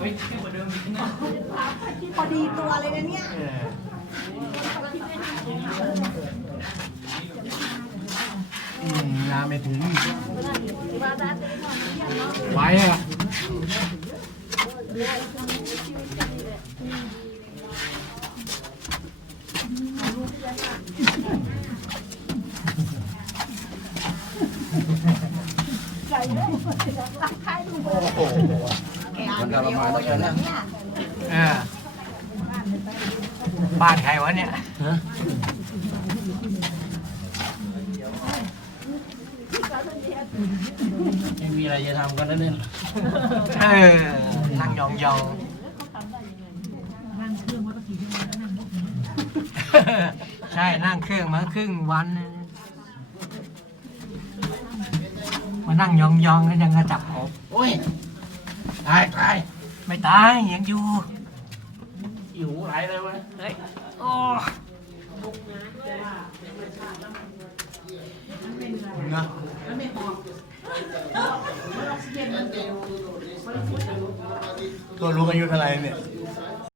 เฮ้ยเข้มกว่าเดิมอีกนะพอดีตัวเลยนะเนี่ยเอออืมยาไม่ถึงไหวอะมันทร มานแล้วกันนะเออบ้านใครวะเนี่ยไม่มีอะไรจะทำกันแล้วเนี่ยเออนั่งยองยองใช่นั่งเครื่องมาครึ่งวันนะมานั่งยองยองๆแล้วยังกระจับผมโอ้ย ตายตายไม่ตายยังอยู่หิวไหลเลยวะเฮ้ยโอ้นะตัวลุงอายุเท่าไหร่เนี่ย